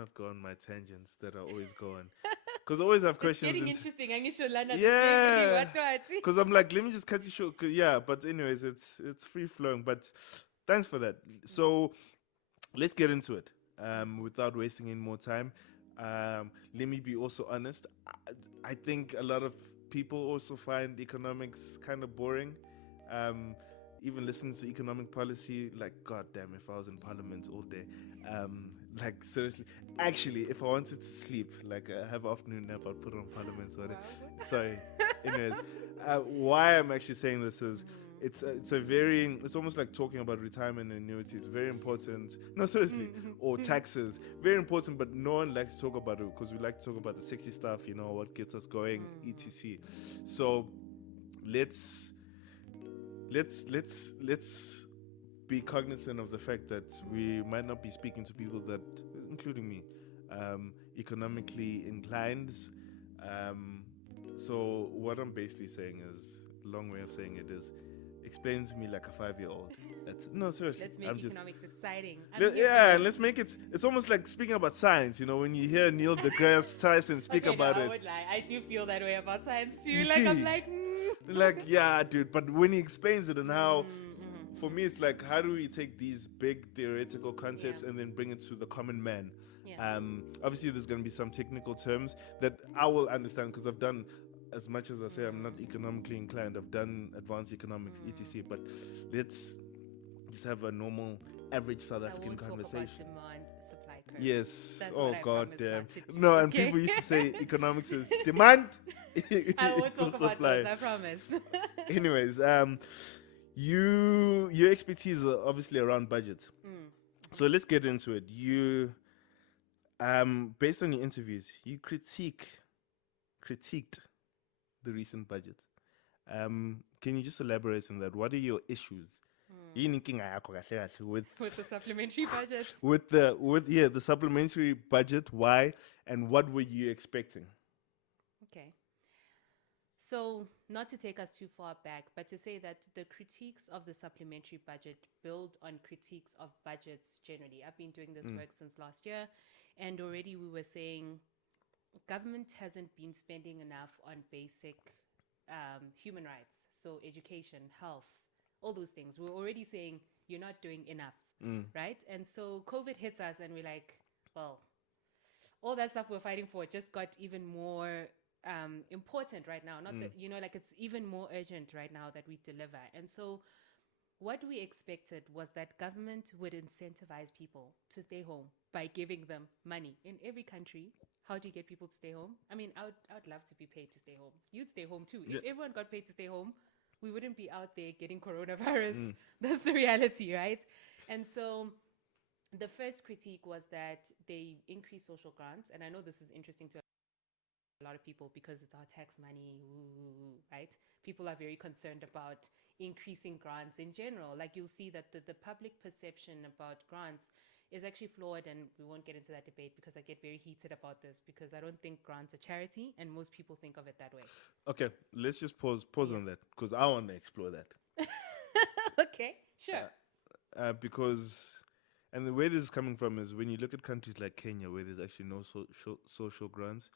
not go on my tangents that I always go on? Because I always have It's questions. getting interesting. I should learn Yeah. what. Because I'm like, let me just cut you short. Yeah, but anyways, it's free flowing. But thanks for that. So let's get into it. Without wasting any more time. Let me be also honest. I think a lot of people also find economics kind of boring. Um, even listening to economic policy, like, god damn, if I was in parliament all day, like, seriously, actually, if I wanted to sleep, like, have an afternoon nap, I'd put on parliament or whatever. Sorry. Anyways, why I'm actually saying this is it's almost like talking about retirement annuities, very important. No, seriously, or taxes, very important, but no one likes to talk about it because we like to talk about the sexy stuff, what gets us going, etc. So let's let's be cognizant of the fact that we might not be speaking to people that, including me, economically inclined. Um, so what I'm basically saying is, long way of saying it is, explain to me like a 5-year-old. No, seriously. Let's make economics exciting. Yeah, and let's make it. It's almost like speaking about science. When you hear Neil deGrasse Tyson speak okay, about no, it. I would lie. I do feel that way about science too. You Like see? I'm like, like, yeah, dude. But when he explains it and how, for me, it's like, how do we take these big theoretical concepts and then bring it to the common man? Yeah. Obviously, there's going to be some technical terms that I will understand because I've done, as much as I say I'm not economically inclined, I've done advanced economics, etc. But let's just have a normal, average South African conversation. Talk about demand supply curves. Yes. That's oh, what I god promise damn. not to do. No, and okay? people used to say economics is demand. I won't talk about those, I promise. Anyways, your expertise are obviously around budget. So let's get into it. You based on your interviews, you critiqued the recent budget. Can you just elaborate on that? What are your issues? With the supplementary budgets. with the supplementary budget, why, and what were you expecting? Okay. So, not to take us too far back, but to say that the critiques of the supplementary budget build on critiques of budgets generally. I've been doing this work since last year, and already we were saying government hasn't been spending enough on basic human rights, so education, health, all those things. We're already saying you're not doing enough, right? And so COVID hits us, and we're like, well, all that stuff we're fighting for just got even more important right now. Not that, like it's even more urgent right now that we deliver. And so what we expected was that government would incentivize people to stay home by giving them money. In every country, how do you get people to stay home? I mean, I would love to be paid to stay home. You'd stay home too. If everyone got paid to stay home, we wouldn't be out there getting coronavirus. That's the reality, right? And so the first critique was that they increase social grants. And I know this is interesting to a lot of people because it's our tax money, right? People are very concerned about increasing grants in general. Like you'll see that the public perception about grants is actually flawed, and we won't get into that debate because I get very heated about this because I don't think grants are charity, and most people think of it that way. Okay, let's just pause on that because I want to explore that. Okay, sure. Because, and the way this is coming from is when you look at countries like Kenya where there's actually no social grants.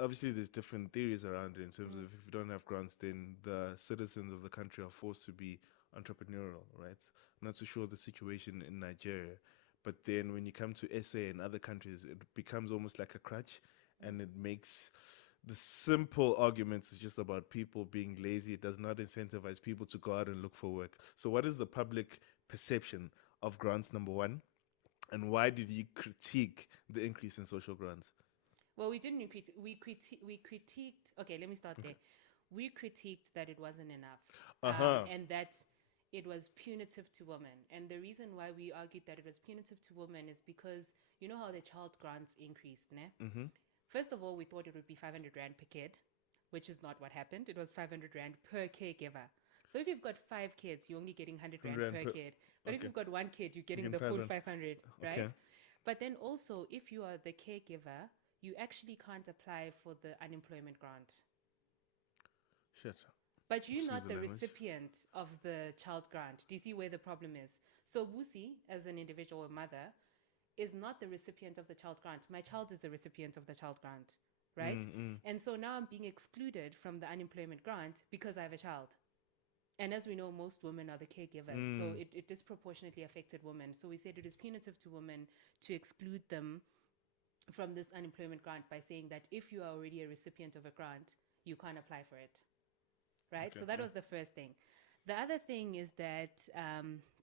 Obviously, there's different theories around it in terms of if you don't have grants, then the citizens of the country are forced to be entrepreneurial, right? I'm not so sure the situation in Nigeria, but then when you come to SA and other countries, it becomes almost like a crutch, and it makes the simple arguments is just about people being lazy. It does not incentivize people to go out and look for work. So what is the public perception of grants, number one? And why did you critique the increase in social grants? Well, we didn't we critiqued. Okay, let me start there. We critiqued that it wasn't enough, and that it was punitive to women. And the reason why we argued that it was punitive to women is because you know how the child grants increased, ne? First of all, we thought it would be 500 rand per kid, which is not what happened. It was 500 rand per caregiver. So if you've got 5 kids, you're only getting 100 rand per kid. But if you've got 1 kid, you're getting the full 500, right? Okay. But then also, if you are the caregiver, you actually can't apply for the unemployment grant. Shit. But you're not the recipient of the child grant. Do you see where the problem is? So Busi, as an individual mother, is not the recipient of the child grant. My child is the recipient of the child grant, right? And so now I'm being excluded from the unemployment grant because I have a child. And as we know, most women are the caregivers. So it disproportionately affected women. So we said it is punitive to women to exclude them from this unemployment grant by saying that if you are already a recipient of a grant, you can't apply for it, right? Okay, So that was the first thing. The other thing is that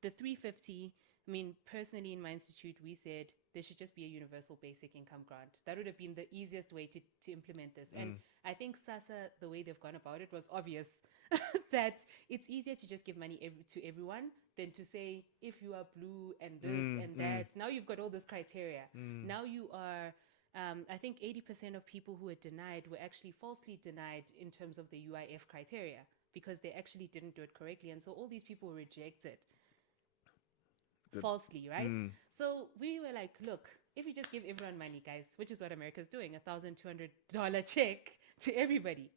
the 350, I mean, personally in my institute, we said there should just be a universal basic income grant. That would have been the easiest way to implement this. And I think SASA, the way they've gone about it was obvious that it's easier to just give money to everyone than to say, if you are blue and this and that, now you've got all this criteria. Now you are, I think 80% of people who were denied were actually falsely denied in terms of the UIF criteria because they actually didn't do it correctly. And so all these people were rejected falsely, right? So we were like, look, if you just give everyone money, guys, which is what America's doing, $1,200 check to everybody,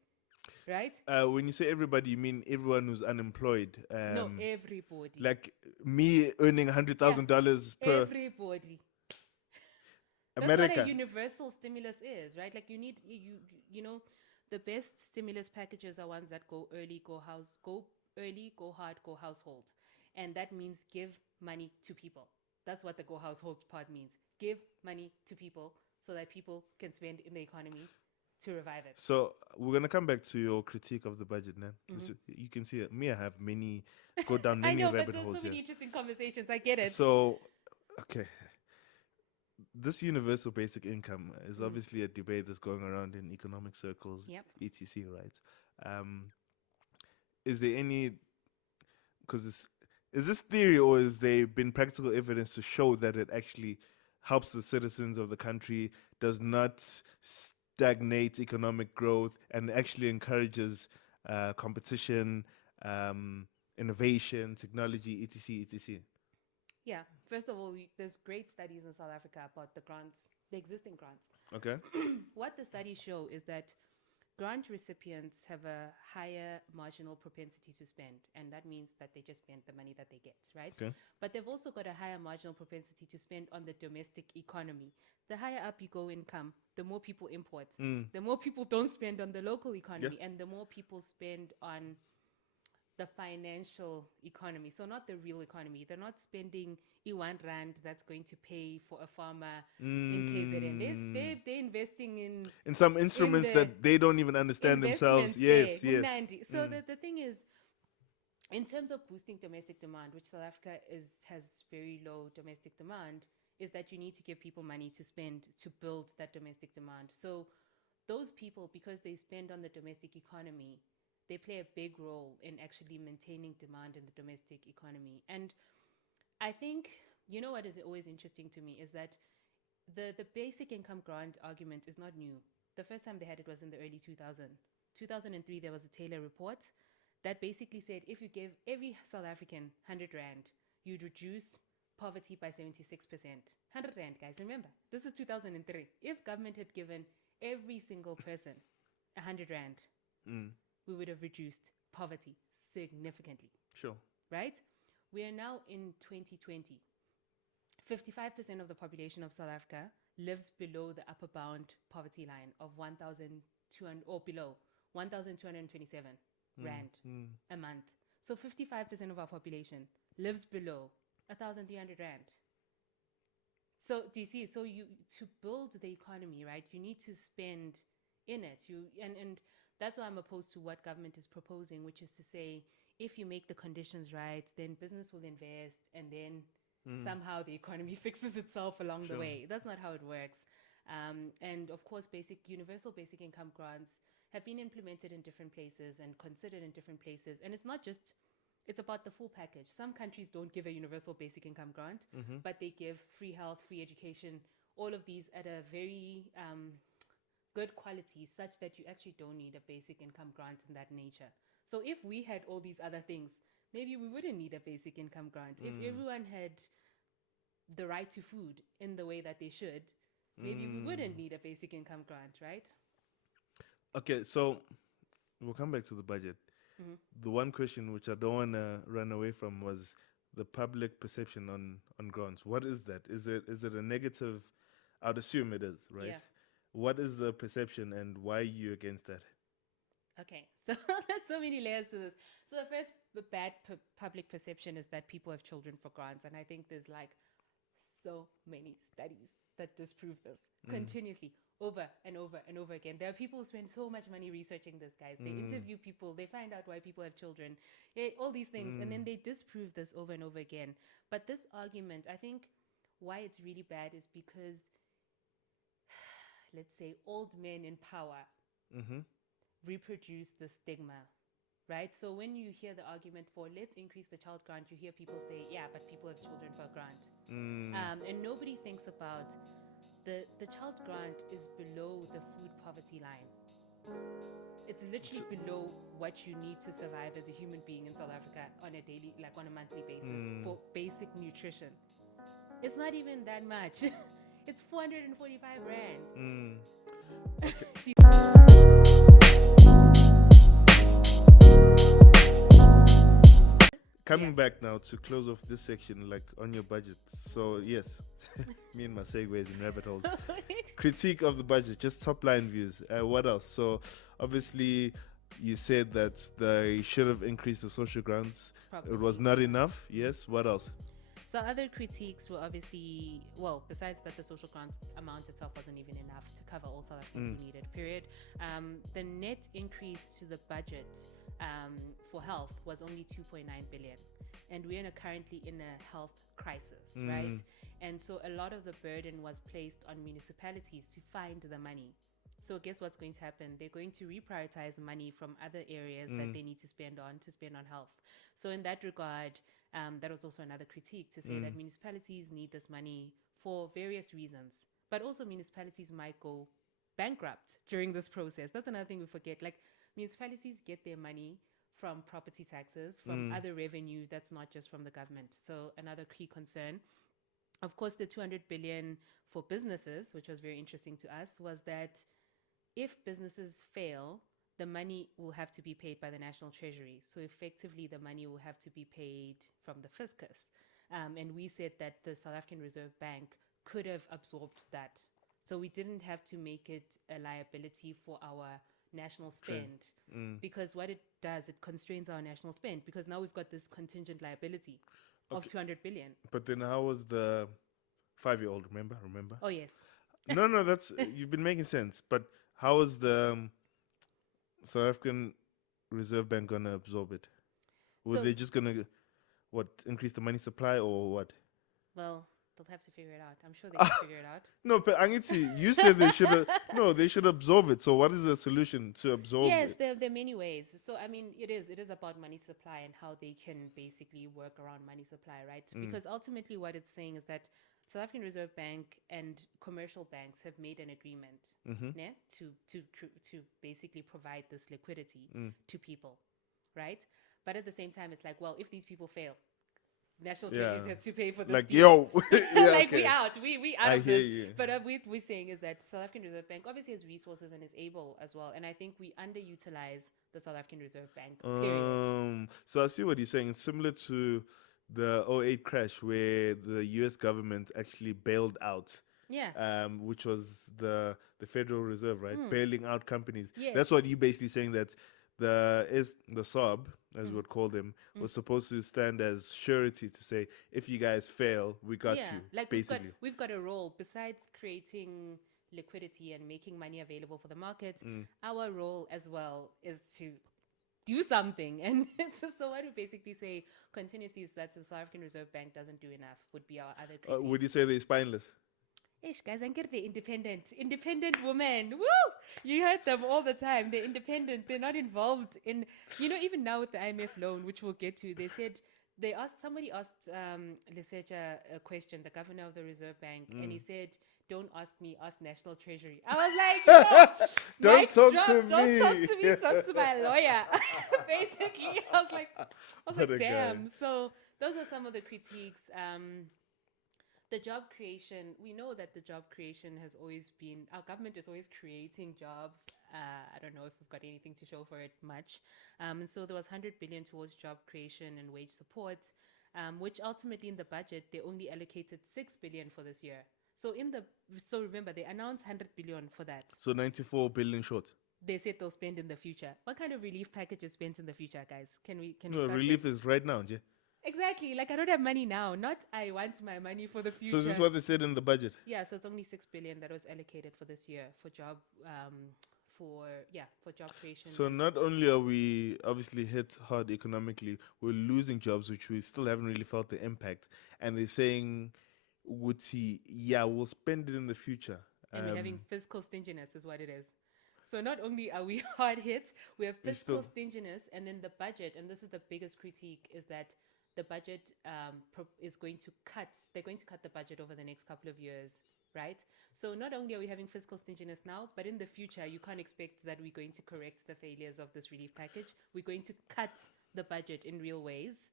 right? When you say everybody, you mean everyone who's unemployed? No, everybody. Like me earning $100,000 per Everybody. That's America. what a universal stimulus is, right? Like you know, the best stimulus packages are ones that go early, go early, go hard, go household. And that means give money to people. That's what the go household part means. Give money to people so that people can spend in the economy to revive it. So we're gonna come back to your critique of the budget now. You can see it. Me, I have go down I many know, but rabbit there's holes so many here. interesting conversations. I get it. So, okay, this universal basic income is obviously a debate that's going around in economic circles, Yep. etc. Right? Is there any? Because is this theory, or is there been practical evidence to show that it actually helps the citizens of the country, does not stagnate economic growth, and actually encourages competition, innovation, technology, etc. Yeah. First of all, there's great studies in South Africa about the grants, the existing grants. Okay. What the studies show is that grant recipients have a higher marginal propensity to spend, and that means that they just spend the money that they get, right? Okay. But they've also got a higher marginal propensity to spend on the domestic economy. The higher up you go income, the more people import. The more people don't spend on the local economy, and the more people spend on the financial economy. So not the real economy. They're not spending R1 that's going to pay for a farmer in KZN. They're investing in some instruments that they don't even understand themselves. Yes. So the thing is, in terms of boosting domestic demand, which South Africa has very low domestic demand, is that you need to give people money to spend to build that domestic demand. So those people, because they spend on the domestic economy, they play a big role in actually maintaining demand in the domestic economy. And I think, you know what is always interesting to me is that the basic income grant argument is not new. The first time they had it was in the early 2000s. 2003, there was a Taylor report that basically said if you give every South African 100 Rand, you'd reduce poverty by 76%. 100 Rand, guys, remember, this is 2003. If government had given every single person 100 Rand, we would have reduced poverty significantly. Sure. Right? We are now in 2020. 55% of the population of South Africa lives below the upper bound poverty line of 1,200 or below 1,227 Rand a month. So 55% of our population lives below 1,300 Rand. So do you see? So to build the economy, right, you need to spend in it. And that's why I'm opposed to what government is proposing, which is to say, if you make the conditions right, then business will invest, and then somehow the economy fixes itself along the way. That's not how it works. And of course, universal basic income grants have been implemented in different places and considered in different places. And it's about the full package. Some countries don't give a universal basic income grant, but they give free health, free education, all of these at a very good quality, such that you actually don't need a basic income grant in that nature. So if we had all these other things, maybe we wouldn't need a basic income grant. If everyone had the right to food in the way that they should, maybe we wouldn't need a basic income grant, right? Okay, so we'll come back to the budget. The one question which I don't want to run away from was the public perception on grants. What is that? Is it a negative? I'd assume it is, right? Yeah. What is the perception and why are you against that? Okay, so there's so many layers to this. So the first bad public perception is that people have children for grants, and I think there's like so many studies that disprove this continuously, over and over and over again. There are people who spend so much money researching this, guys. They interview people, they find out why people have children, all these things, and then they disprove this over and over again. But this argument, I think, why it's really bad is because, let's say, old men in power reproduce the stigma, right? So when you hear the argument for let's increase the child grant, you hear people say, yeah, but people have children for a grant. And nobody thinks about the child grant is below the food poverty line. It's literally below what you need to survive as a human being in South Africa on a daily, like on a monthly basis for basic nutrition. It's not even that much. It's 445 rand. Coming back now to close off this section, like on your budget. So yes, me and my segues and rabbit holes. Critique of the budget, just top line views. What else? So obviously, you said that they should have increased the social grants. Probably. It was not enough. Yes. What else? So other critiques were obviously, well, besides that the social grant amount itself wasn't even enough to cover all South Africans who needed, period. The net increase to the budget for health was only 2.9 billion. And we're currently in a health crisis, right? And so a lot of the burden was placed on municipalities to find the money. So guess what's going to happen? They're going to reprioritize money from other areas that they need to spend on health. So in that regard, that was also another critique to say that municipalities need this money for various reasons, but also municipalities might go bankrupt during this process. That's another thing we forget. Like, municipalities get their money from property taxes, from other revenue that's not just from the government. So another key concern. Of course, the 200 billion for businesses, which was very interesting to us, was that if businesses fail, the money will have to be paid by the National Treasury. So effectively, the money will have to be paid from the fiscus. And we said that the South African Reserve Bank could have absorbed that. So we didn't have to make it a liability for our national spend. Because what it does, it constrains our national spend, because now we've got this contingent liability of 200 billion. But then how was the 5-year-old, remember? Oh, yes. No, that's, you've been making sense. But how is the South African Reserve Bank going to absorb it? Were they just going to, increase the money supply or what? Well, they'll have to figure it out. I'm sure they can figure it out. No, but Angiti, you said they should they should absorb it. So what is the solution to absorb Yes, it? there are many ways. So, I mean, it is about money supply and how they can basically work around money supply, right? Because ultimately what it's saying is that South African Reserve Bank and commercial banks have made an agreement to basically provide this liquidity to people, right? But at the same time, it's like, well, if these people fail, National Treasury has to pay for this like, deal. like, we out I of hear this. you. But we're saying is that South African Reserve Bank obviously has resources and is able as well. And I think we underutilize the South African Reserve Bank, period. So I see what you're saying. It's similar to the '08 crash where the US government actually bailed out. Yeah. Which was the Federal Reserve, right? Bailing out companies. Yes. That's what you're basically saying, that the SARB, as we would call them, was supposed to stand as surety to say, if you guys fail, we got you. Like basically, we've got a role besides creating liquidity and making money available for the market. Our role as well is to do something. And so what we basically say continuously is that the South African Reserve Bank doesn't do enough, would be our other critique. would you say they're spineless? Ish, guys, I'm getting the independent women. Woo! You heard them all the time. They're independent. They're not involved in, even now with the IMF loan, which we'll get to. They said, somebody asked Leseja a question, the governor of the Reserve Bank, and he said, don't ask me, ask National Treasury. I was like, Don't talk to me. Don't talk to me, talk to my lawyer. Basically, I was like, damn. Guy. So those are some of the critiques. The job creation, we know that the job creation has always been, our government is always creating jobs. I don't know if we've got anything to show for it much. And so there was 100 billion towards job creation and wage support. which ultimately in the budget, they only allocated 6 billion for this year. So remember, they announced 100 billion for that. So 94 billion short. They said they'll spend in the future. What kind of relief package is spent in the future, guys? Can we No, start relief there? is right now, Jay. Exactly. Like, I don't have money now. Not I want my money for the future. So is this what they said in the budget? Yeah, so it's only 6 billion that was allocated for this year for job for job creation. So not only are we obviously hit hard economically, we're losing jobs, which we still haven't really felt the impact. And they're saying, we'll spend it in the future. And we're having fiscal stinginess is what it is. So not only are we hard hit, we have fiscal stinginess, and then the budget, and this is the biggest critique, is that the budget is going to cut. They're going to cut the budget over the next couple of years, right? So not only are we having fiscal stinginess now, but in the future, you can't expect that we're going to correct the failures of this relief package. We're going to cut the budget in real ways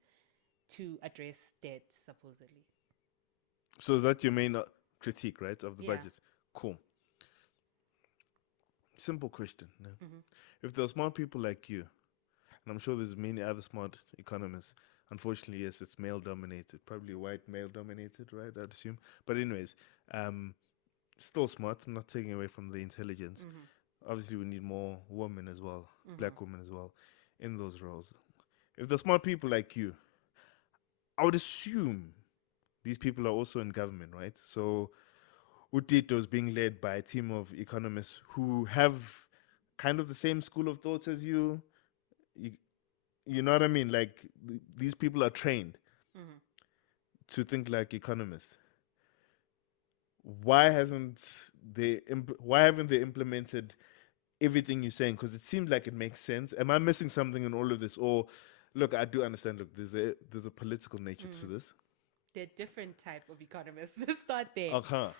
to address debt, supposedly. So that's your main critique, right, of the budget? Cool. Simple question. No? Mm-hmm. If there are smart people like you, and I'm sure there's many other smart economists, unfortunately, yes, it's male-dominated, probably white male-dominated, right, I'd assume. But anyways, still smart. I'm not taking away from the intelligence. Mm-hmm. Obviously, we need more women as well, Mm-hmm. black women as well, in those roles. If there are smart people like you, I would assume these people are also in government, right? So Udito is being led by a team of economists who have kind of the same school of thought as you. You know what I mean? Like, these people are trained Mm-hmm. to think like economists. Why haven't they implemented everything you're saying? Because it seems like it makes sense. Am I missing something in all of this? Or, look, I do understand. Look, there's a political nature to this. They're different type of economists. Let's start there. Uh-huh.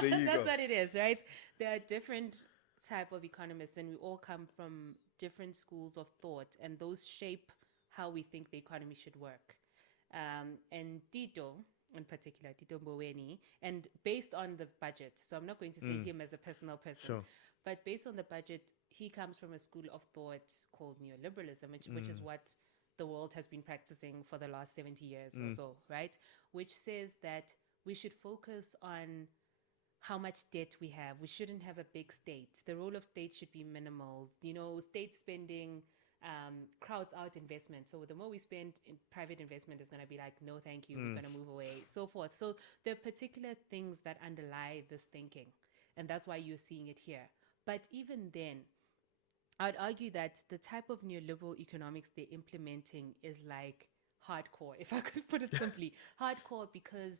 There you That's go. what it is, right? There are different type of economists, and we all come from different schools of thought, and those shape how we think the economy should work. And Tito, in particular, Tito Mboweni, and based on the budget, so I'm not going to say him as a personal person, Sure. but based on the budget, he comes from a school of thought called neoliberalism, which is what the world has been practicing for the last 70 years or so, right? Which says that we should focus on how much debt we have. We shouldn't have a big state. The role of state should be minimal. You know, state spending crowds out investment. So the more we spend in private investment is going to be like, no, thank you, we're going to move away, so forth. So there are particular things that underlie this thinking, and that's why you're seeing it here. But even then, I'd argue that the type of neoliberal economics they're implementing is like hardcore, if I could put it simply. Hardcore, because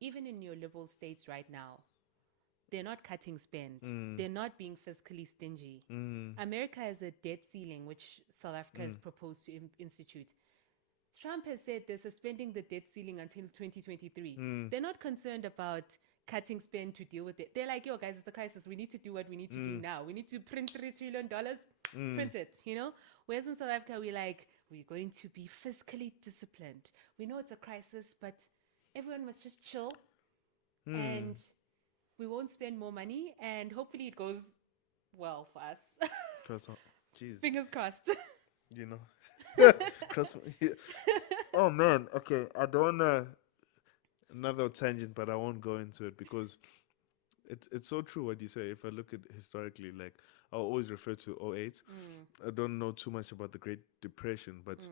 even in neoliberal states right now, they're not cutting spend. They're not being fiscally stingy. America has a debt ceiling, which South Africa has proposed to institute. Trump has said they're suspending the debt ceiling until 2023. They're not concerned about cutting spend to deal with it. They're like, yo, guys, it's a crisis. We need to do what we need to do now. We need to print $3 trillion, print it, you know? Whereas in South Africa, we're like, we're going to be fiscally disciplined. We know it's a crisis, but everyone must just chill and we won't spend more money, and hopefully it goes well for us. Jeez. Fingers crossed. You know. Oh, man. Okay. I don't another tangent, but I won't go into it because it's so true what you say. If I look at historically, like, I'll always refer to 08. I don't know too much about the Great Depression, but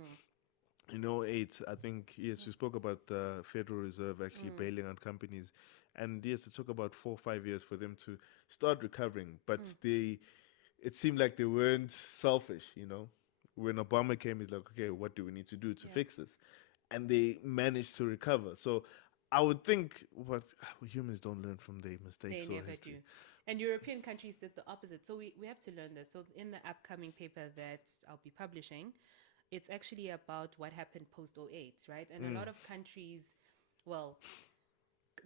in 08, I think, yes, you spoke about the Federal Reserve actually bailing out companies. And yes, it took about 4 or 5 years for them to start recovering. But it seemed like they weren't selfish, you know. When Obama came, he's like, okay, what do we need to do to fix this? And they managed to recover. So I would think humans don't learn from their mistakes. They never do. And European countries did the opposite. So we have to learn this. So in the upcoming paper that I'll be publishing, it's actually about what happened post 08, right? And a lot of countries,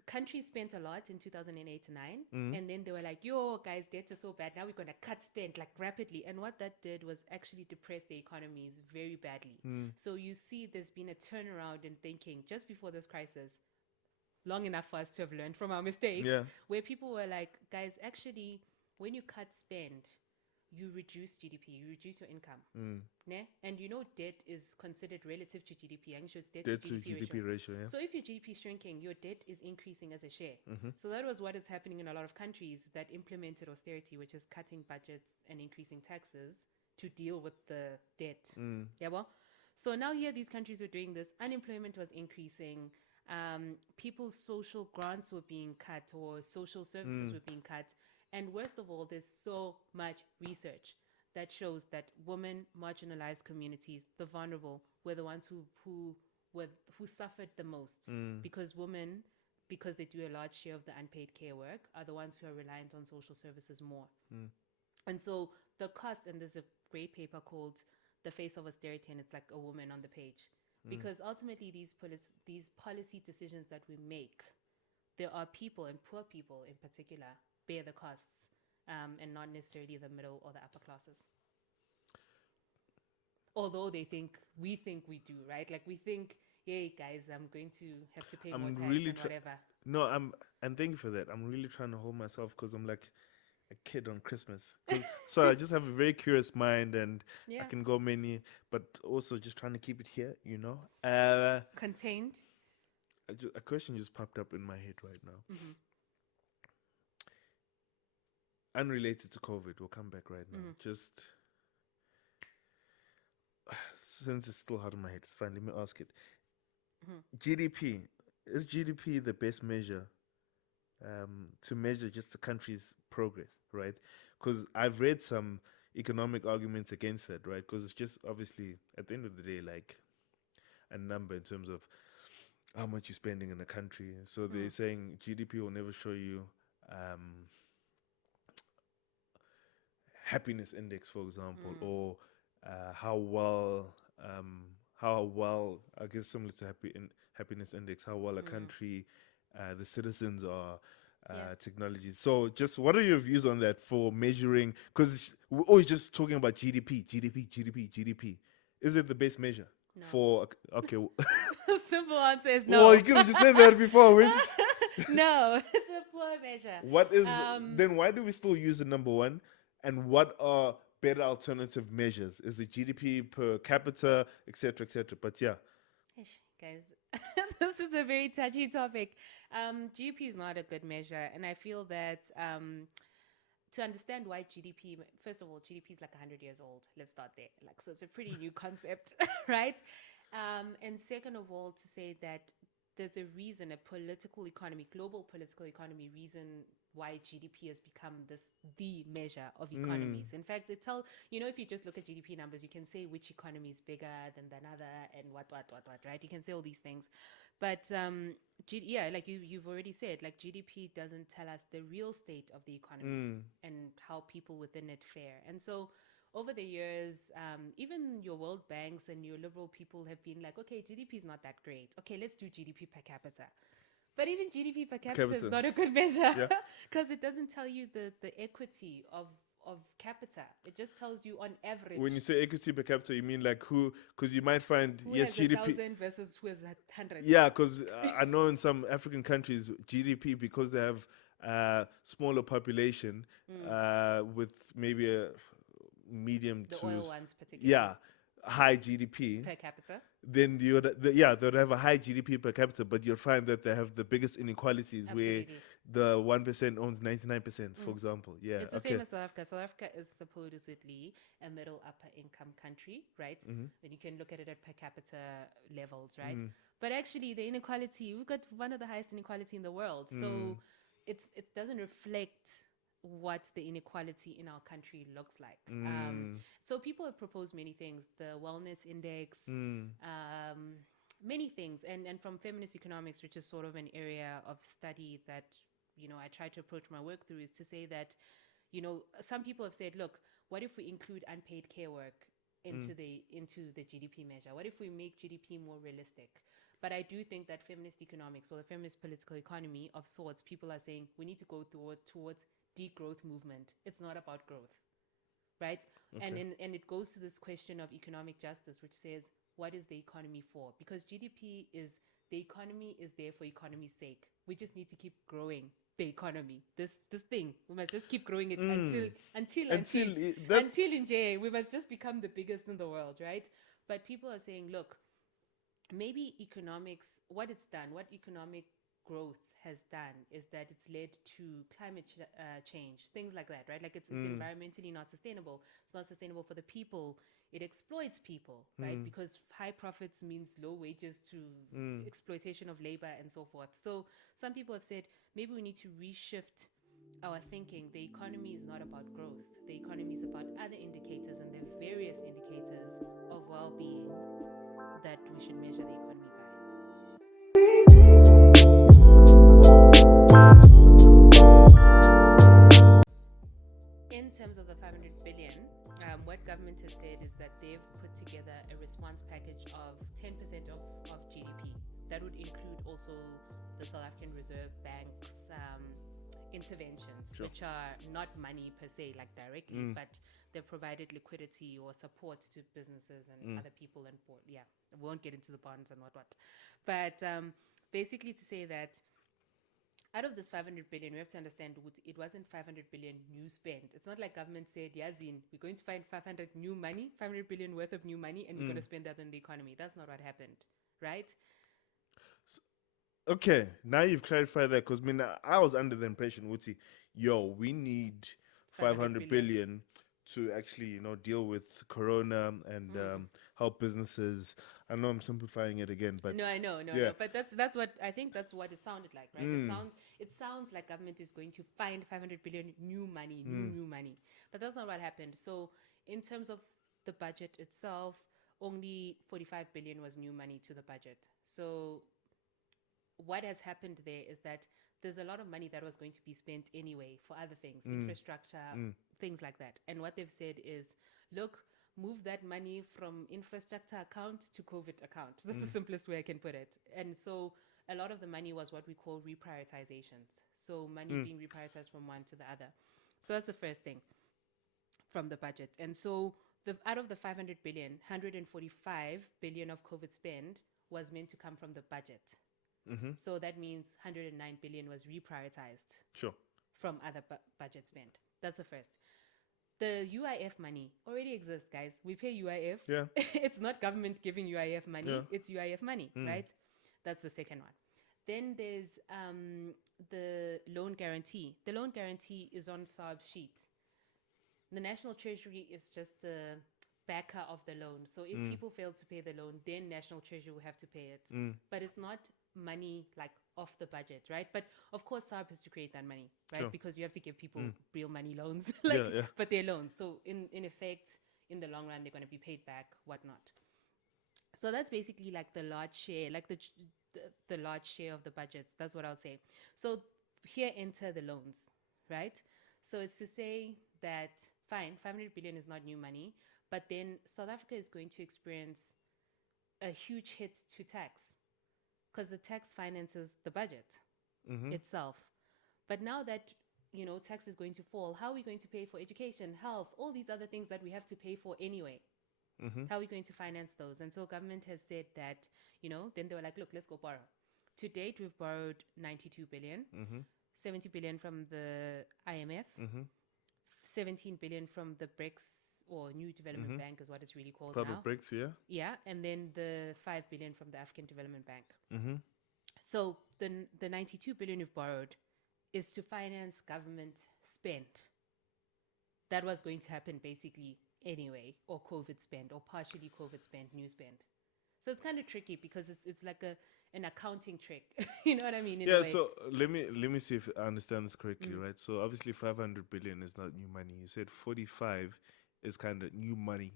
countries spent a lot in 2008 to 9, and then they were like, yo, guys, debt is so bad, now we're going to cut spend like rapidly. And what that did was actually depress the economies very badly. So you see there's been a turnaround in thinking just before this crisis, long enough for us to have learned from our mistakes, where people were like, guys, actually, when you cut spend, you reduce GDP, you reduce your income. Mm. Ne? And debt is considered relative to GDP. I'm sure it's debt Debt to to GDP GDP ratio, yeah. So if your GDP is shrinking, your debt is increasing as a share. Mm-hmm. So that was what is happening in a lot of countries that implemented austerity, which is cutting budgets and increasing taxes to deal with the debt. Yeah, well. So now here these countries were doing this. Unemployment was increasing. People's social grants were being cut, or social services were being cut. And worst of all, there's so much research that shows that women, marginalized communities, the vulnerable, were the ones who suffered the most, because women, because they do a large share of the unpaid care work, are the ones who are reliant on social services more. And so the cost, and there's a great paper called "The Face of Austerity," and it's like a woman on the page, because ultimately these policy decisions that we make, there are people, and poor people in particular, bear the costs, and not necessarily the middle or the upper classes. Although we think we do, right? Like we think, hey guys, I'm going to have to pay more tax and whatever. No, and thank you for that. I'm really trying to hold myself, because I'm like a kid on Christmas. So I just have a very curious mind, and I can go many, but also just trying to keep it here, Contained. A question just popped up in my head right now. Unrelated to COVID, we'll come back right now. Just since it's still hard in my head, it's fine. Let me ask it. GDP, is GDP the best measure to measure just the country's progress, right? Because I've read some economic arguments against that, right? Because it's just obviously at the end of the day like a number in terms of how much you're spending in a country. So they're saying GDP will never show you happiness index, for example, or how well, I guess similar to happiness index, how well a country, the citizens are, technology. So just what are your views on that for measuring? Because we're always just talking about GDP. Is it the best measure? No. For, okay. Simple answer is no. Well, you could have just said that before. No, it's a poor measure. What is then why do we still use the number one? And what are better alternative measures? Is it GDP per capita, etc., etc.? But yeah. Guys, this is a very touchy topic. GDP is not a good measure. And I feel that to understand why GDP, first of all, GDP is like 100 years old. Let's start there. Like, so it's a pretty new concept, right? And second of all, to say that there's a reason, a political economy, global political economy reason why GDP has become the measure of economies. In fact, if you just look at GDP numbers, you can say which economy is bigger than another and what, right? You can say all these things. But like you've already said, like GDP doesn't tell us the real state of the economy and how people within it fare. And so over the years, even your World Banks and neoliberal people have been like, okay, GDP is not that great. Okay, let's do GDP per capita. But even GDP per capita is not a good measure because it doesn't tell you the equity of capita. It just tells you on average. When you say equity per capita, you mean like who? Because you might find who has GDP 1,000 versus who has 100. Yeah, because I know in some African countries GDP, because they have smaller population with maybe a medium the to oil ones particularly. Yeah, high GDP per capita. Then they'd have a high GDP per capita, but you'll find that they have the biggest inequalities. Absolutely. Where the 1% owns 99%, for example. Yeah, it's the same as South Africa. South Africa is supposedly a middle upper income country, right? And you can look at it at per capita levels, right? But actually, the inequality, we've got one of the highest inequality in the world. So it doesn't reflect what the inequality in our country looks like. So people have proposed many things, the wellness index, many things. And from feminist economics, which is sort of an area of study that, I try to approach my work through, is to say that, some people have said, look, what if we include unpaid care work into the GDP measure? What if we make GDP more realistic? But I do think that feminist economics, or the feminist political economy of sorts, people are saying we need to go towards degrowth movement. It's not about growth, right? Okay. And it goes to this question of economic justice, which says, what is the economy for? Because the economy is there for economy's sake. We just need to keep growing the economy. This thing, we must just keep growing it Until until in J, we must just become the biggest in the world, right? But people are saying, look, maybe economics, what economic growth has done is that it's led to climate change, things like that, right? Like it's environmentally not sustainable. It's not sustainable for the people. It exploits people, right? Because high profits means low wages to exploitation of labor and so forth. So some people have said maybe we need to reshift our thinking. The economy is not about growth. The economy is about other indicators, and there are various indicators of well-being that we should measure the economy by. In terms of the 500 billion, what government has said is that they've put together a response package of 10% of GDP. That would include also the South African Reserve Bank's interventions, which are not money per se, like directly, but they've provided liquidity or support to businesses and other people. And we won't get into the bonds and what. But basically to say that out of this 500 billion, we have to understand it wasn't 500 billion new spend. It's not like government said, Yazin, we're going to find 500 billion worth of new money, and we're going to spend that in the economy. That's not what happened, right? Okay, now you've clarified that, because I was under the impression, Uti, we need 500 billion to actually, deal with Corona and help businesses. I know I'm simplifying it again, but no, I know, no. But that's what I think. That's what it sounded like, right? It sounds like government is going to find 500 billion new money, new money, but that's not what happened. So in terms of the budget itself, only 45 billion was new money to the budget. So what has happened there is that there's a lot of money that was going to be spent anyway for other things, infrastructure, things like that. And what they've said is, look, move that money from infrastructure account to COVID account. That's the simplest way I can put it. And so a lot of the money was what we call reprioritizations. So money being reprioritized from one to the other. So that's the first thing from the budget. And so out of the 500 billion, 145 billion of COVID spend was meant to come from the budget. So that means 109 billion was reprioritized from other budget spend. That's the first. The UIF money already exists, guys. We pay UIF. Yeah. It's not government giving UIF money. It's UIF money, right? That's the second one. Then there's the loan guarantee. The loan guarantee is on SARB's sheet. The National Treasury is just the backer of the loan. So if people fail to pay the loan, then National Treasury will have to pay it. But it's not money like off the budget, right? But of course SARB has to create that money, right? Because you have to give people real money loans, but they're loans. So in effect, in the long run, they're going to be paid back, whatnot. So that's basically like the large share, like the large share of the budgets. That's what I'll say. So here enter the loans, right? So it's to say that, fine, 500 billion is not new money, but then South Africa is going to experience a huge hit to tax, because the tax finances the budget itself. But now that, tax is going to fall, how are we going to pay for education, health, all these other things that we have to pay for anyway? How are we going to finance those? And so government has said that, then they were like, look, let's go borrow. To date, we've borrowed 92 billion, 70 billion from the IMF, 17 billion from the BRICS, or New Development Bank is what it's really called part now. of BRICS, yeah. Yeah, and then the 5 billion from the African Development Bank. So the 92 billion you've borrowed is to finance government spend. That was going to happen basically anyway, or COVID spend, or partially COVID spend, new spend. So it's kind of tricky because it's like an accounting trick. You know what I mean? So let me see if I understand this correctly, right? So obviously 500 billion is not new money. You said 45 is kind of new money,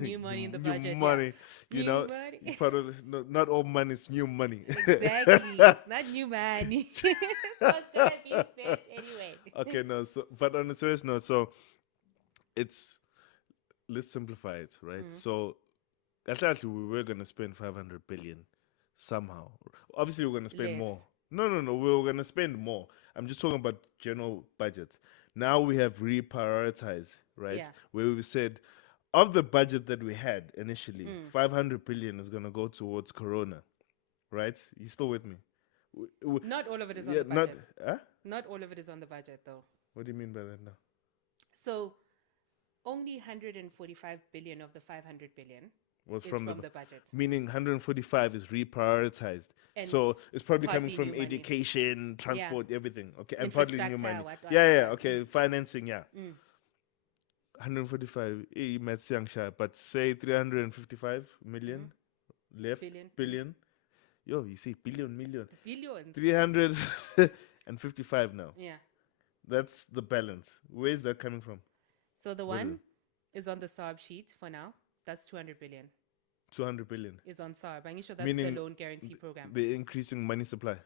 New money in the budget. New money, money. Part of not all money is new money. Exactly. It's not new money. So it's going to be spent anyway. Okay, no. So, but on a serious note, let's simplify it, right? So, actually, we were going to spend 500 billion somehow. Obviously, we're going to spend more. No. We were going to spend more. I'm just talking about general budget. Now we have reprioritized, right? Yeah. Where we said, of the budget that we had initially, 500 billion is going to go towards Corona, right? You still with me? Not all of it is on the budget. Not all of it is on the budget, though. What do you mean by that now? So only 145 billion of the 500 billion Was is from from the budget. meaning 145 is reprioritized. And So it's probably coming partly from new money. education, transport, everything. Okay, and partly new Infrastructure, money. what, Yeah, what. okay, financing, yeah. Mm. 145, maths young sharp, but say 355 million left, Billion. billion. Yo, you see, billion, million. Billions. 355 now. Yeah. That's the balance. Where's that coming from? So the What is one is on the SARB sheet for now. That's 200 billion. 200 billion. Is on SARB. I'm sure that's Meaning the loan guarantee program. They're increasing money supply.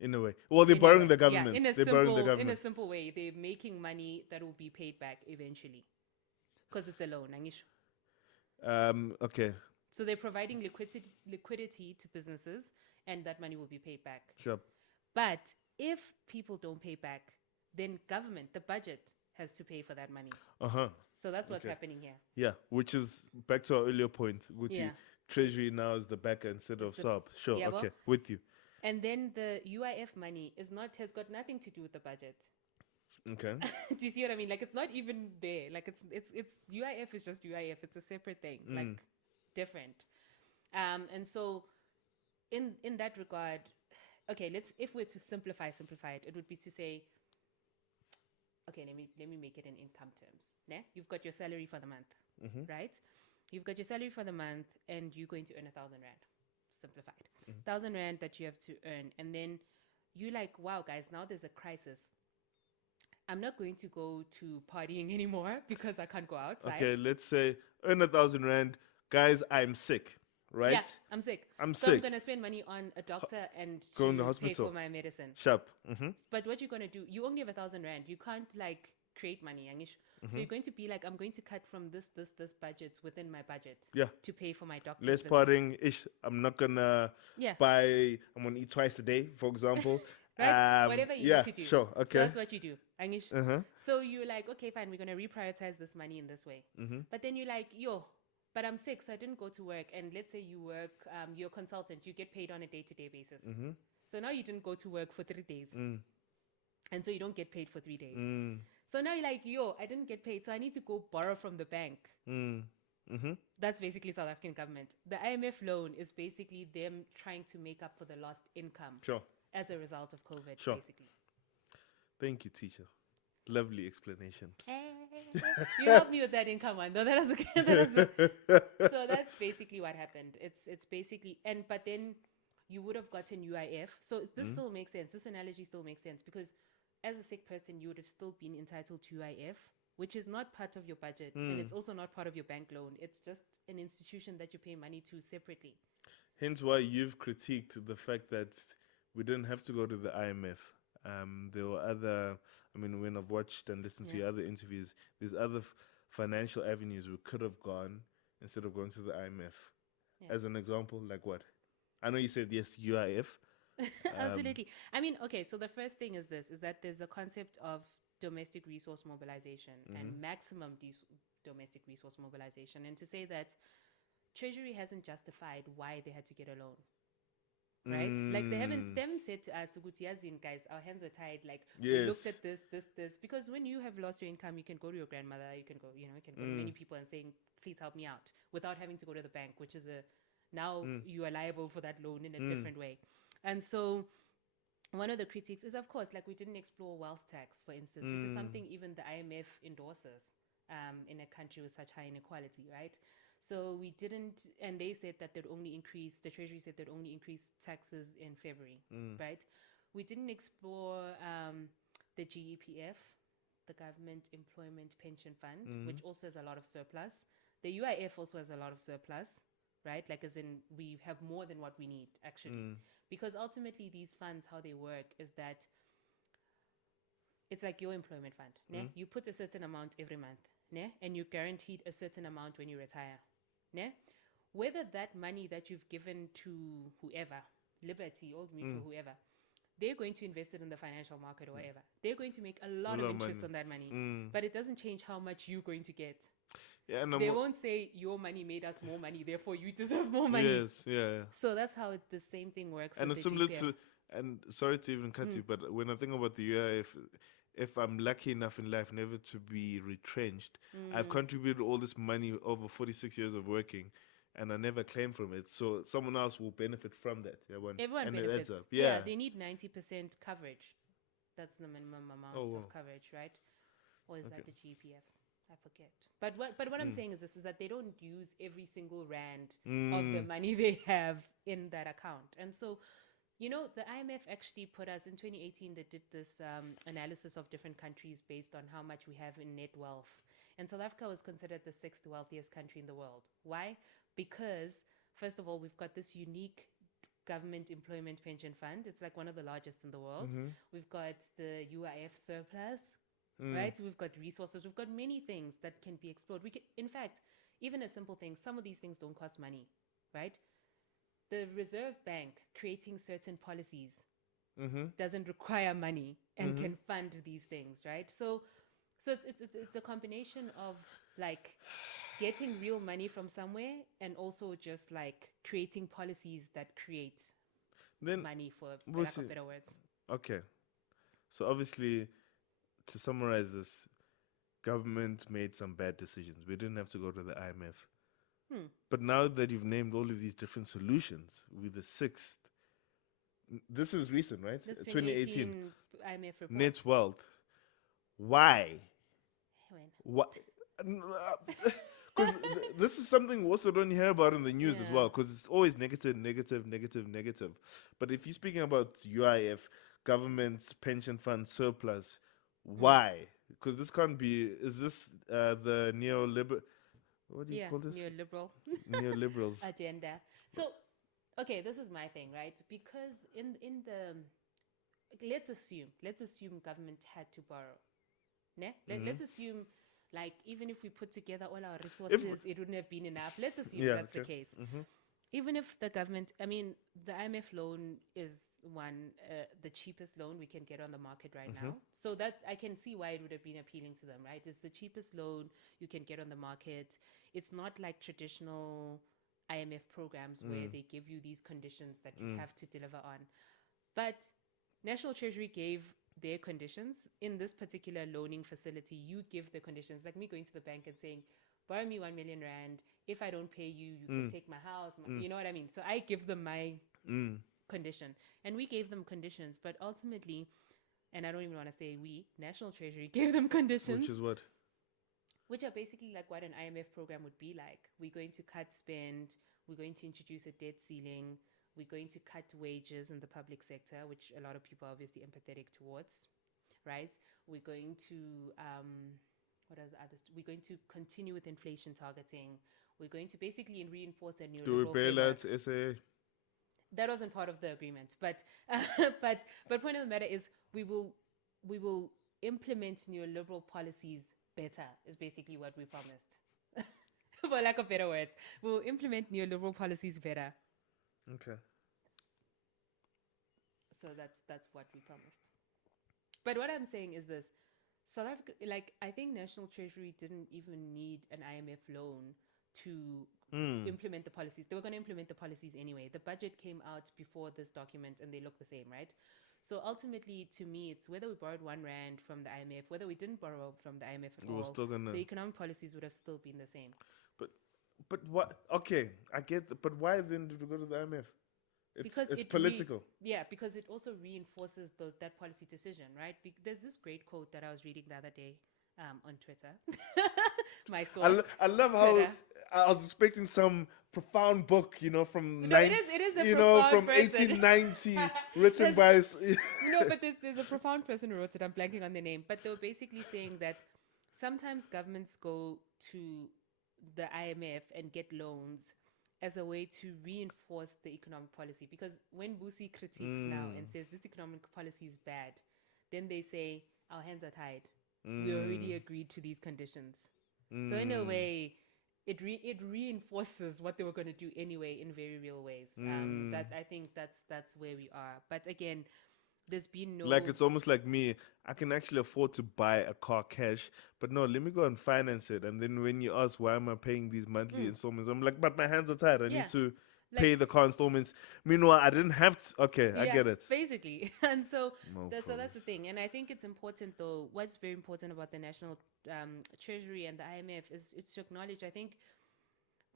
In a way. Well, they're In a borrowing way. the government. Yeah, They're borrowing the government. in a simple way, they're making money that will be paid back eventually. Because it's a loan. Okay. So they're providing liquidity to businesses, and that money will be paid back. Sure. But if people don't pay back, then government, the budget, has to pay for that money. So that's what's happening here. Yeah, which is back to our earlier point, which Yeah. Treasury now is the backer instead of SARB. Sure, Yeah, okay, well- with you. And then the UIF money has got nothing to do with the budget. Okay. Do you see what I mean? Like, it's not even there. Like, it's UIF is just UIF. It's a separate thing, like different. And so in that regard, okay, if we're to simplify it, it would be to say, okay, let me make it in income terms. Ne? You've got your salary for the month, right? You've got your salary for the month, and you're going to earn 1,000 rand. Simplified, 1,000 rand that you have to earn, and then you like, wow, guys, now there's a crisis. I'm not going to go to partying anymore because I can't go outside. Okay, let's say earn 1,000 rand. Guys, I'm sick, right? Yeah, I'm sick. I'm so sick. I'm going to spend money on a doctor and Go in the pay hospital. for my medicine. Sharp. But what you're going to do, you only have 1,000 rand. You can't like create money. So you're going to be like, I'm going to cut from this budget within my budget Yeah. to pay for my doctor's Less visit. partying ish. I'm not gonna buy. I'm gonna eat twice a day, for example. Right? Whatever you need to do. Sure. So Okay. that's what you do. So you're like, okay, fine, we're going to reprioritize this money in this way. But then you're like, but I'm sick, so I didn't go to work. And let's say you work, you're a consultant, you get paid on a day-to-day basis. So now you didn't go to work for 3 days. And so you don't get paid for 3 days. So now you're like, I didn't get paid, so I need to go borrow from the bank. That's basically South African government. The IMF loan is basically them trying to make up for the lost income. Sure. As a result of COVID, Sure. basically. Thank you, teacher. Lovely explanation. You helped me with that income one, though. That was okay. So that's basically what happened. It's basically, but then you would have gotten UIF. So this still makes sense. This analogy still makes sense because as a sick person, you would have still been entitled to UIF, which is not part of your budget, and it's also not part of your bank loan. It's just an institution that you pay money to separately. Hence why you've critiqued the fact that we didn't have to go to the IMF. There were other, when I've watched and listened to your other interviews, there's other financial avenues we could have gone instead of going to the IMF. Yeah. As an example, like what? I know you said yes, UIF. Absolutely. Okay, so the first thing is that there's the concept of domestic resource mobilization and maximum domestic resource mobilization. And to say that Treasury hasn't justified why they had to get a loan. Right? Like they haven't said to us, guys, our hands were tied. Like we looked at this, because when you have lost your income, you can go to your grandmother, you can go to many people and saying, please help me out, without having to go to the bank, which is now you are liable for that loan in a different way. And so one of the critiques is, of course, like we didn't explore wealth tax, for instance, which is something even the IMF endorses in a country with such high inequality, right? So we didn't, and they said that the Treasury said they'd only increase taxes in February, right? We didn't explore the GEPF, the Government Employment Pension Fund, which also has a lot of surplus. The UIF also has a lot of surplus, right? Like as in we have more than what we need, actually. Because ultimately these funds, how they work is that it's like your employment fund. Ne? You put a certain amount every month, ne? And you're guaranteed a certain amount when you retire. Ne? Whether that money that you've given to whoever, Liberty, Old Mutual, whoever, they're going to invest it in the financial market or whatever. They're going to make a lot of interest on that money. But it doesn't change how much you're going to get. Yeah, no, they won't say your money made us more money, therefore you deserve more money. Yes, yeah. So that's how the same thing works. And it's similar to And sorry to even cut you, but when I think about the UIF, if I'm lucky enough in life never to be retrenched, I've contributed all this money over 46 years of working, and I never claim from it. So someone else will benefit from that. Yeah, Everyone and it benefits. adds up. Yeah, Yeah. they need 90% coverage. That's the minimum amount Oh, wow. of coverage, right? Or is that Okay. the GPF? I forget. But what I'm saying is this: is that they don't use every single rand of the money they have in that account, and so. You know, the IMF actually put us in 2018. They did this analysis of different countries based on how much we have in net wealth. And South Africa was considered the sixth wealthiest country in the world. Why? Because, first of all, we've got this unique government employment pension fund. It's like one of the largest in the world. We've got the UIF surplus, right? We've got resources. We've got many things that can be explored. In fact, even a simple thing, some of these things don't cost money, right? The Reserve Bank creating certain policies doesn't require money and can fund these things, right? So it's a combination of like getting real money from somewhere and also just like creating policies that create Then money, for we'll lack see. of better words. Okay. So obviously, to summarize this, government made some bad decisions. We didn't have to go to the IMF. But now that you've named all of these different solutions, with the sixth, this is recent, right? This 2018 IMF report. net wealth. Why? When? What? Because this is something we also don't hear about in the news as Yeah. well, because it's always negative, negative, negative, negative. But if you're speaking about UIF, government's pension fund surplus, why? Because this can't be. Is this the neoliberal? What do you call this? Neoliberal Neoliberals. agenda. So, okay, this is my thing, right? Because in the let's assume government had to borrow. Ne? Let's assume, like, even if we put together all our resources, it wouldn't have been enough. Let's assume that's the case. Even if the government, I mean, the IMF loan is the cheapest loan we can get on the market right now. So that I can see why it would have been appealing to them, right? It's the cheapest loan you can get on the market. It's not like traditional IMF programs where they give you these conditions that you have to deliver on. But National Treasury gave their conditions. In this particular loaning facility, you give the conditions, like me going to the bank and saying, borrow me 1 million rand. If I don't pay you, you can take my house. You know what I mean? So I give them my condition. And we gave them conditions. But ultimately, and I don't even want to say we, National Treasury gave them conditions. Which is what? Which are basically like what an IMF program would be like. We're going to cut spend. We're going to introduce a debt ceiling. We're going to cut wages in the public sector, which a lot of people are obviously empathetic towards, right? We're going to, what are the others? We're going to continue with inflation targeting. We're going to basically reinforce a neoliberal Do we bail framework. out SAA? That wasn't part of the agreement, but point of the matter is we will implement neoliberal policies better. Is basically what we promised. For lack of better words, we'll implement neoliberal policies better. Okay. So that's what we promised. But what I'm saying is this: South Africa, like, I think National Treasury didn't even need an IMF loan to implement the policies. They were going to implement the policies anyway. The budget came out before this document and they look the same, right? So ultimately, to me, it's whether we borrowed 1 rand from the IMF, whether we didn't borrow from the IMF at all, Still gonna... the economic policies would have still been the same. But what? Okay, I get that. But why then did we go to the IMF? Because it's political. Because it also reinforces that policy decision, right? There's this great quote that I was reading the other day on Twitter. My source. I love Twitter. how I was expecting some profound book, from it is a from person. 1890, written by. But there's a profound person who wrote it. I'm blanking on their name, but they were basically saying that sometimes governments go to the IMF and get loans as a way to reinforce the economic policy. Because when Busi critiques now and says this economic policy is bad, then they say our hands are tied. We already agreed to these conditions. So in a way, it reinforces what they were going to do anyway in very real ways. I think that's where we are. But again, there's been no... Like, it's almost like me. I can actually afford to buy a car cash, but no, let me go and finance it. And then when you ask, why am I paying these monthly installments? I'm like, but my hands are tied. I need to... pay the car installments. Meanwhile, I didn't have to. Okay, I get it. basically. And so No so that's the problems. thing. And I think it's important, though. What's very important about the national treasury and the IMF is it's to acknowledge. I think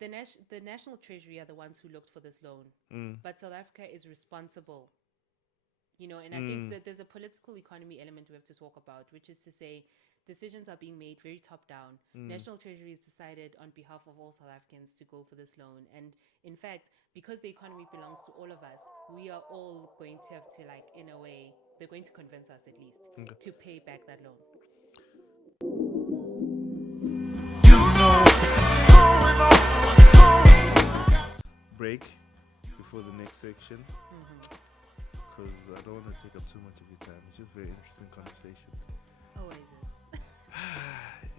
the national treasury are the ones who looked for this loan, but South Africa is responsible. And I think that there's a political economy element we have to talk about, which is to say decisions are being made very top down. National Treasury has decided on behalf of all South Africans to go for this loan. And in fact, because the economy belongs to all of us, we are all going to have to, like, in a way, they're going to convince us at least Okay. to pay back that loan. Break before the next section because I don't want to take up too much of your time. It's just very interesting conversation. Always is.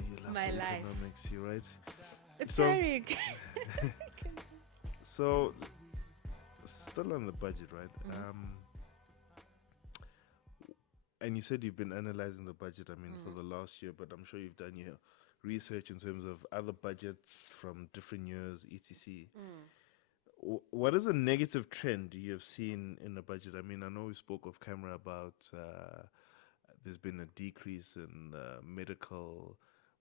You love My life. economics, you right? It's So- tiring. So, still on the budget, right? And you said you've been analyzing the budget, for the last year, but I'm sure you've done your research in terms of other budgets from different years, etc. What is a negative trend you have seen in the budget? I know we spoke off camera about there's been a decrease in medical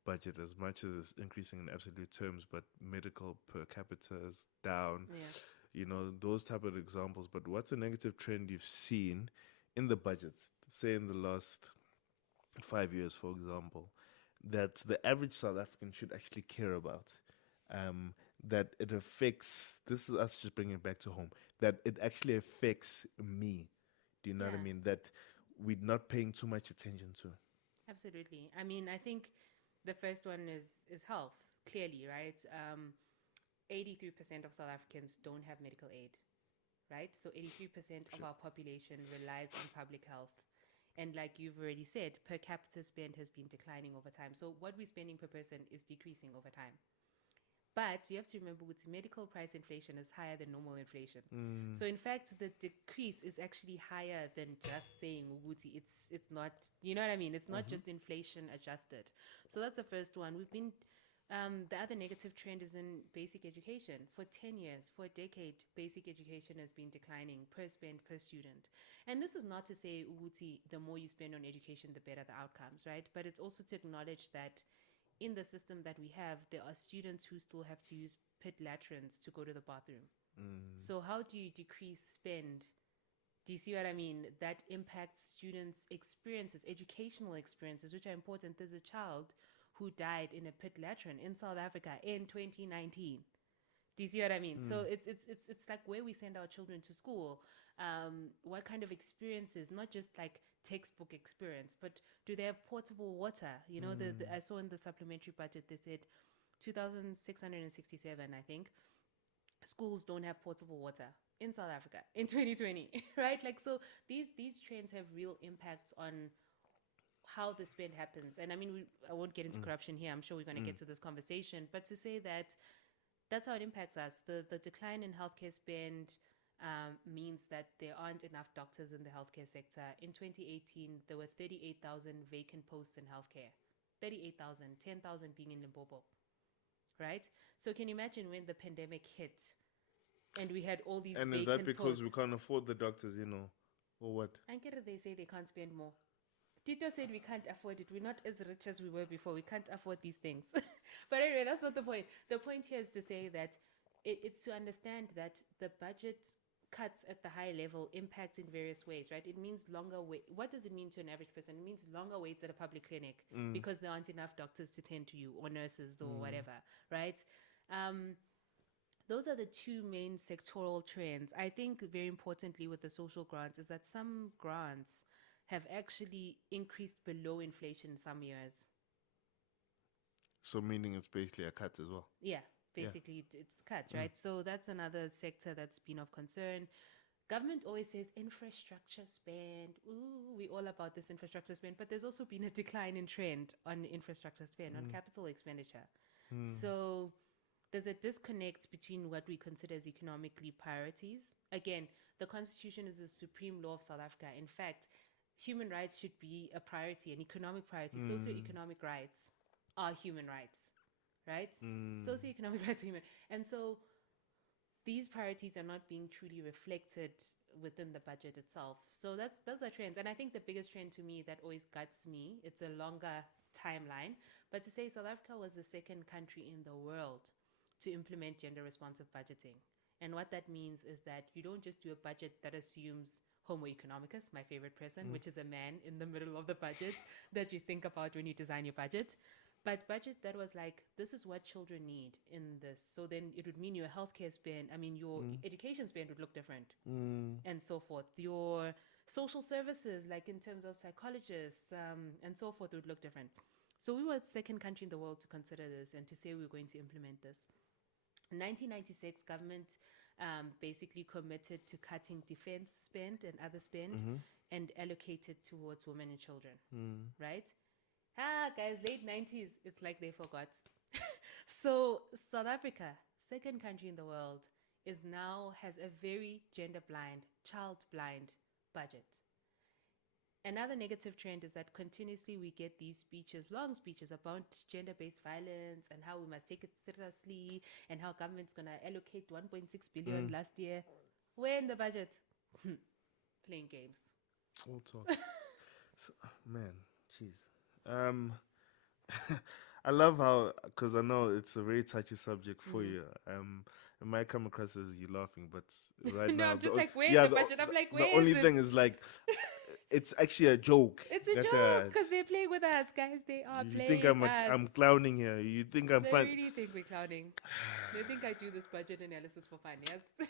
budget as much as it's increasing in absolute terms, but medical per capita is down. Those type of examples. But what's a negative trend you've seen in the budget, say in the last 5 years, for example, that the average South African should actually care about? That it affects, this is us just bringing it back to home, that it actually affects me. Do you know what I mean? That we're not paying too much attention to. Absolutely. I think the first one is health, clearly, right? 83% of South Africans don't have medical aid, right? So 83% of our population relies on public health. And like you've already said, per capita spend has been declining over time. So what we're spending per person is decreasing over time. But you have to remember, with medical price inflation is higher than normal inflation. So in fact, the decrease is actually higher than just saying Uguti. It's not, you know what I mean? It's not just inflation adjusted. So that's the first one. We've been the other negative trend is in basic education. For 10 years, for a decade, basic education has been declining per spend per student. And this is not to say Uguti, the more you spend on education, the better the outcomes, right? But it's also to acknowledge that in the system that we have, there are students who still have to use pit latrines to go to the bathroom. So how do you decrease spend? Do you see what I mean? That impacts students' experiences, educational experiences, which are important. There's a child who died in a pit latrine in South Africa in 2019. Do you see what I mean? So it's like where we send our children to school, what kind of experiences, not just like textbook experience, but do they have portable water? I saw in the supplementary budget they said 2,667, I think, schools don't have portable water in South Africa in 2020, right? Like, so these trends have real impacts on how the spend happens. And I won't get into corruption here. I'm sure we're going to get to this conversation, but to say that that's how it impacts us. The decline in healthcare spend means that there aren't enough doctors in the healthcare sector. In 2018, there were 38,000 vacant posts in healthcare. 38,000, 10,000 being in Limpopo, right? So can you imagine when the pandemic hit and we had all these And vacant is that because posts? we can't afford the doctors, or what? And they say they can't spend more. Tito said we can't afford it. We're not as rich as we were before. We can't afford these things. But anyway, that's not the point. The point here is to say that it's to understand that the budget cuts at the high level impact in various ways, right? It means longer wait. What does it mean to an average person? It means longer waits at a public clinic because there aren't enough doctors to tend to you, or nurses, or whatever, right? Those are the two main sectoral trends. I think very importantly with the social grants is that some grants have actually increased below inflation some years. So meaning it's basically a cut as well. Yeah, basically it's cuts, right? So that's another sector that's been of concern. Government always says infrastructure spend. Ooh, we all about this infrastructure spend, but there's also been a decline in trend on infrastructure spend, on capital expenditure. So there's a disconnect between what we consider as economically priorities. Again, the Constitution is the supreme law of South Africa. In fact, human rights should be a priority, an economic priority. Socioeconomic rights are human rights, right? Socioeconomic rights are human. And so these priorities are not being truly reflected within the budget itself. So those are trends. And I think the biggest trend to me that always guts me, it's a longer timeline, but to say South Africa was the second country in the world to implement gender responsive budgeting. And what that means is that you don't just do a budget that assumes Homo economicus, my favorite person, which is a man in the middle of the budget that you think about when you design your budget. But budget that was like, this is what children need in this. So then it would mean your healthcare spend, your education spend would look different, and so forth. Your social services, like in terms of psychologists and so forth, would look different. So we were the second country in the world to consider this and to say we were going to implement this. In 1996, government basically committed to cutting defense spend and other spend and allocated towards women and children, right? Guys, late 90s, it's like they forgot. So South Africa, second country in the world, has a very gender blind, child blind budget. Another negative trend is that continuously we get these speeches, long speeches about gender-based violence and how we must take it seriously and how government's going to allocate 1.6 billion last year. Where in the budget? Playing games. All talk. Man, jeez. I love how, because I know it's a very touchy subject for you. It might come across as you laughing, but right No, now, I'm just like, where's the budget? I'm like, where is the only it? thing is like, it's actually a joke. It's a joke because they're playing with us, guys. They are you playing think us. I'm clowning here? You think I'm They fun? really think we're clowning. They think I do this budget analysis for fun, yes?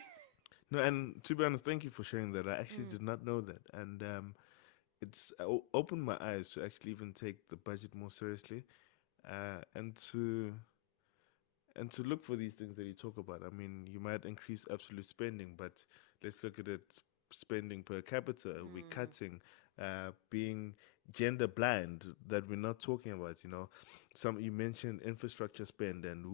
No, and to be honest, thank you for sharing that. I actually did not know that, and it's opened my eyes to actually even take the budget more seriously, and to look for these things that you talk about. I mean, you might increase absolute spending, but let's look at it spending per capita. We're cutting, being gender blind, that we're not talking about. You mentioned infrastructure spend and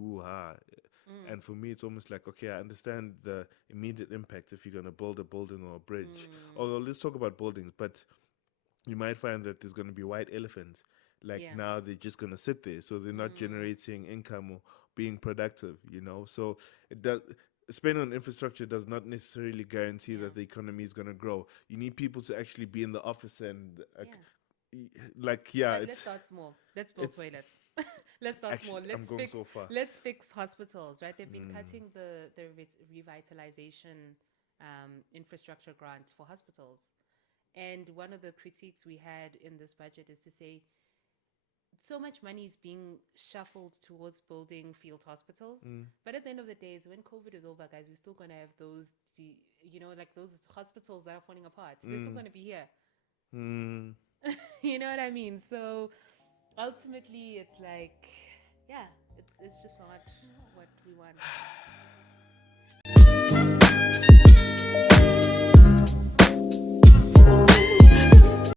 and for me it's almost like, okay, I understand the immediate impact if you're going to build a building or a bridge. Although let's talk about buildings, but you might find that there's going to be white elephants. Now they're just going to sit there, so they're not generating income or being productive, so it does. Spending on infrastructure does not necessarily guarantee that the economy is going to grow. You need people to actually be in the office and But let's start small. Let's build toilets. Let's start small. Let's fix hospitals, right? They've been cutting the revitalization infrastructure grant for hospitals. And one of the critiques we had in this budget is to say, so much money is being shuffled towards building field hospitals. But at the end of the day, when COVID is over, guys, we're still going to have those, those hospitals that are falling apart. They're still going to be here. You know what I mean? So ultimately, it's like, it's just not what we want.